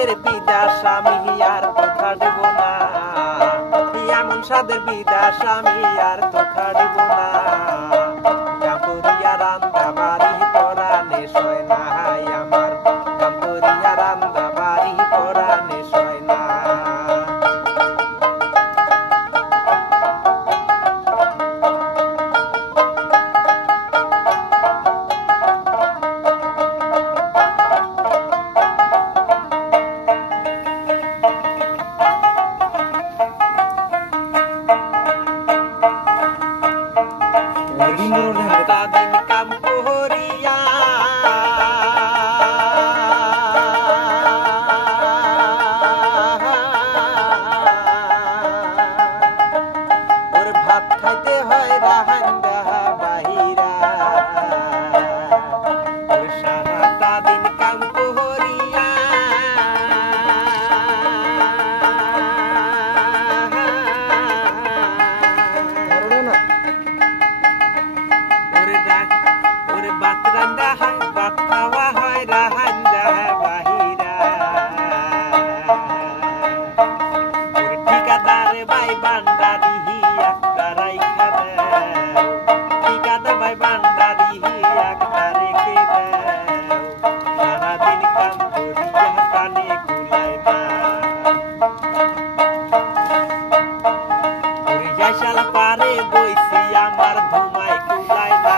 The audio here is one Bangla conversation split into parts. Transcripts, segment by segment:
সাদের বিদাস আমি আর তো খাড়িব না, এমন সাদের বিদাস আমি আর তো খাড়িব না। কাপড়িয়া রান্দা বাড়ি পরানে সয় না, আমার কাপড়িয়া রান্দা বাড়ি পরানে সয় না। সারাদিন কাম করিয়া ওর ভাত খাইতে হয় রাহাঙ্গা বাহিরা, ওর সারাটা দিন কাম করিয়া ভাত রান্না হয়, ভাত খাওয়া হয় রাহাঙ্গা বাহিরা। ওর ঠিকাদার ভাই বান্ডারি একটা রাইখা দেও, ঠিকাদার ভাই বান্ডারি একটা রেখে দেও। সারাদিন কাম করিয়া কানে কুলায় না, শাল পারে বইছি আমার ঘুমায় কুলায় না,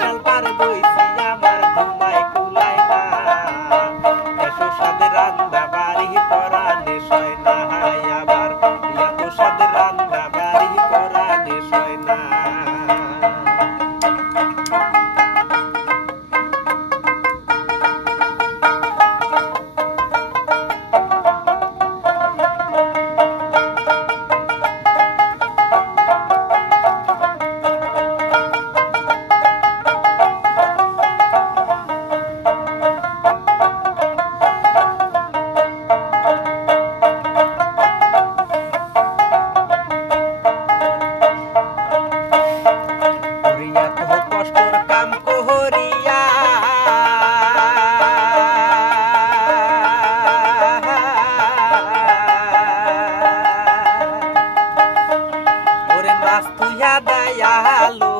শাল পারে বইছি আমার ঘুমায় কুলায় না। এত সাদের রান্দা বাড়ি পরানে সয় না, আবার এত সাদের রান্দা বাড়ি পরানে সয় না। কষ্টর কাম করিয়া ওরে মাছ তুইয়া দেয় আলু